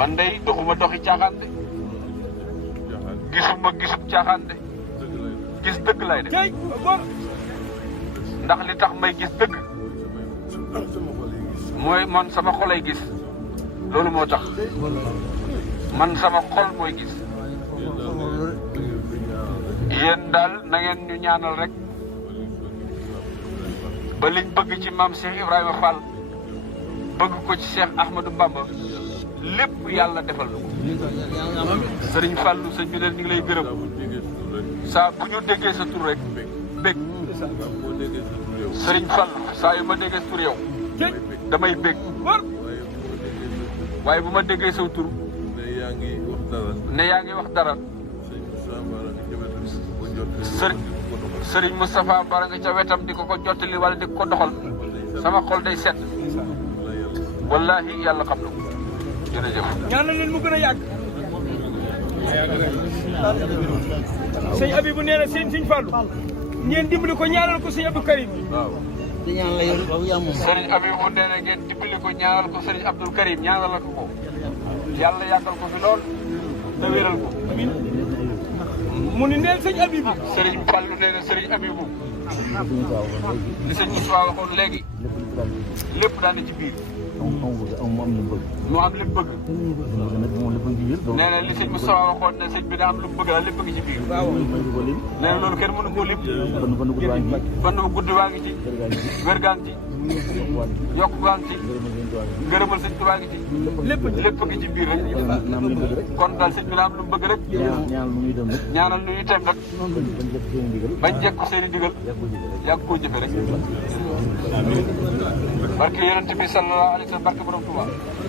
man day doxuma doxi caaxaan de gisuma gisub caaxaan de gis dëgg lay de ndax li tax may gis dëgg mooy man sama xolay gis loolu moo tax man sama xol mooy gis yéen daal na ngeen ñu ñaanal rek ba liñ bëgg ci maam Cheikh Ibrahima Fall bëgg ko ci Cheikh Ahmadou Bamba lépp yàlla defal na ko sëriñ Fallou sëñ bi leen ñu ngi lay gërëm saa bu ñu déggee sa tur rek bég sëriñ Fallou saa yu ma déggee sa tur yow damay bég waaye bu ma déggee sa tur ne yaa ngi wax dara sëriñ Moustapha Bara nga ca wetam di ko jottali wala di ko doxal sama xol day sedd wallahi yàlla xam na ko jërëjëf. ñaanal leen mu gën a yàgg. sëñ Abibou nee na sëñ Fallou ngeen dimbali ko ñaanal ko sëñ Abdou Karim. waaw. di ñaan la yow moom. sëriñ Abibou nee na ngeen dimbali ko ñaanal ko sëriñ Abdou Karim ñaanal ko ko yàlla yàggal ko fi lool te wéral ko. mu ni neel sëñ Abibou. sëriñ Fallou nee na sëriñ Abibou. li sëñ Moussa waxoon léegi lépp daan na ci biir. mu am li mu bëgg. nee na li sëñ Moussa waxoon ne sëñ bi daa am lu mu bëgg la lépp a ngi ci biir. nee na loolu kenn mënu koo lim. fan bu gudd waa ngi ci. wér gaa ngi ci. yokk gaa ngi ci. ngërëmal sëñ Tuubaa ngi ci. lépp a ngi ci biir rek. kon daal sëñ bi daa am lu mu bëgg rek. ñaanal nu ñu tem rek. bañ jekku seen i digal. yàgg koo jëfe rek. barke yonent bi sallallahu alayhi wa sallam barke borom Tuubaa